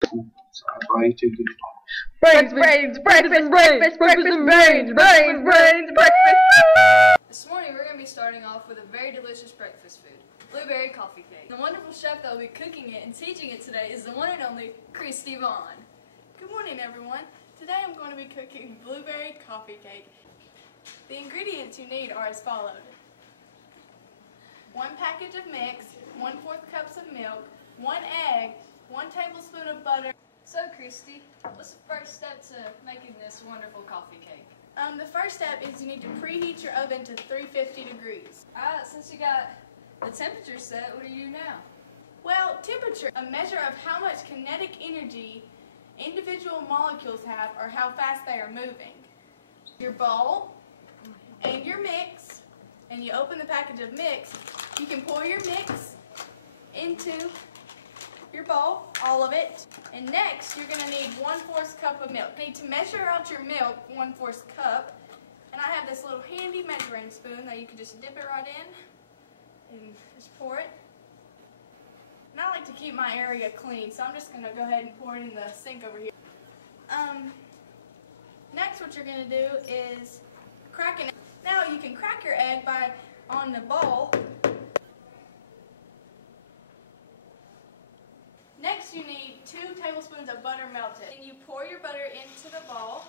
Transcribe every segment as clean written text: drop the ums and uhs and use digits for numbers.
Brains, brains, breakfast, breakfast, breakfast, and brains, brains, brains, breakfast. This morning we're going to be starting off with a very delicious breakfast food, blueberry coffee cake. The wonderful chef that will be cooking it and teaching it today is the one and only Christy Vaughn. Good morning, everyone. Today I'm going to be cooking blueberry coffee cake. The ingredients you need are as follows: 1 package of mix, 1/4 cups of milk, 1 egg, 1 tablespoon of butter. So Christy, what's the first step to making this wonderful coffee cake? The first step is you need to preheat your oven to 350 degrees. Alright, since you got the temperature set, what do you do now? Well, temperature, a measure of how much kinetic energy individual molecules have or how fast they are moving. Your bowl and your mix, and you open the package of mix, you can pour your mix into your bowl, all of it, and next you're going to need 1/4 cup of milk. You need to measure out your milk 1/4 cup, and I have this little handy measuring spoon that you can just dip it right in and just pour it. And I like to keep my area clean, so I'm just going to go ahead and pour it in the sink over here. Next what you're going to do is crack an egg. Now you can crack your egg on the bowl. Next you need 2 tablespoons of butter melted. And you pour your butter into the bowl.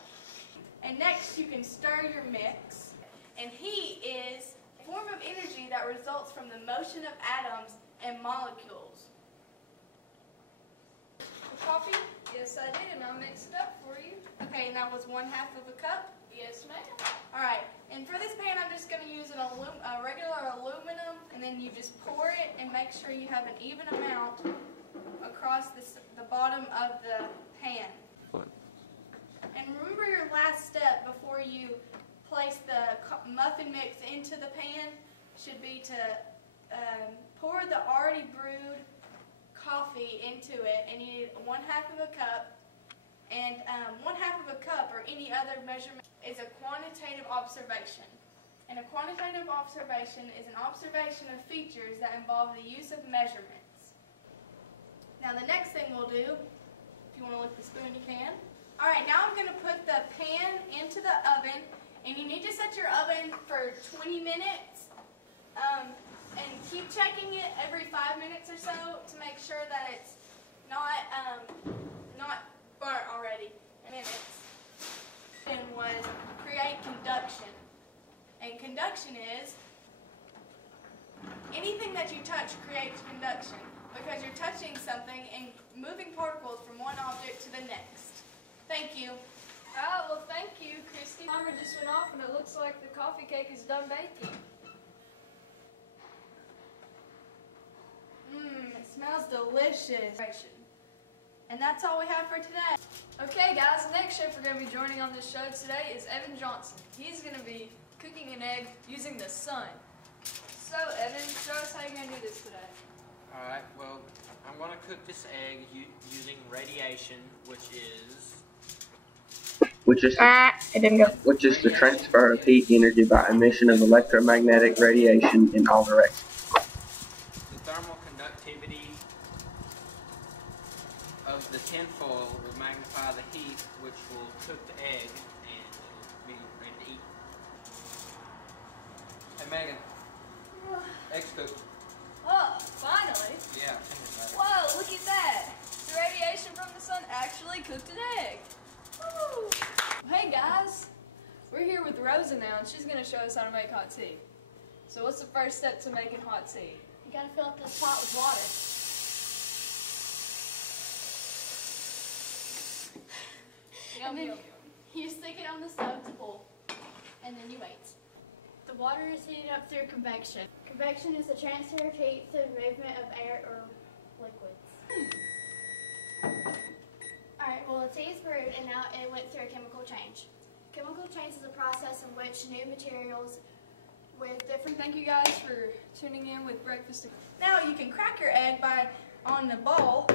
And next you can stir your mix. And heat is a form of energy that results from the motion of atoms and molecules. The coffee? Yes, I did, and I'll mix it up for you. Okay, and that was 1/2 of a cup? Yes, ma'am. Alright, and for this pan I'm just going to use a regular aluminum, and then you just pour it and make sure you have an even amount across the bottom of the pan. And remember your last step before you place the muffin mix into the pan should be to pour the already brewed coffee into it, and you need 1/2 of a cup. And 1/2 of a cup or any other measurement is a quantitative observation. And a quantitative observation is an observation of features that involve the use of measurements. Now the next thing we'll do, if you want to lick the spoon you can. Alright, now I'm going to put the pan into the oven, and you need to set your oven for 20 minutes. And keep checking it every 5 minutes or so to make sure that it's not burnt already. Minutes. And was create conduction. And conduction is anything that you touch creates conduction, because you're touching something and moving particles from one object to the next. Thank you. Oh, well, thank you, Christy. The timer just went off, and it looks like the coffee cake is done baking. It smells delicious. And that's all we have for today. Okay, guys, the next chef we're going to be joining on this show today is Evan Johnson. He's going to be cooking an egg using the sun. So, Evan, show us how you're going to do this today. Alright, well, I'm going to cook this egg using radiation, which is the transfer of heat energy by emission of electromagnetic radiation in all directions. The thermal conductivity of the tinfoil will magnify the heat, which will cook the egg, and it'll be ready to eat. Hey Megan, egg's cooked. Oh, finally. Yeah. Whoa, look at that. The radiation from the sun actually cooked an egg. Woo. Hey guys, we're here with Rosa now, and she's going to show us how to make hot tea. So what's the first step to making hot tea? You gotta fill up this pot with water. Yum, yum, yum. You stick it on the stove to boil, and then you wait. The water is heated up through convection. Convection is the transfer of heat through the movement of air or liquids. Alright, well the tea is brewed and now it went through a chemical change. Chemical change is a process in which new materials with different... Thank you guys for tuning in with Breakfast. Now you can crack your egg on the bowl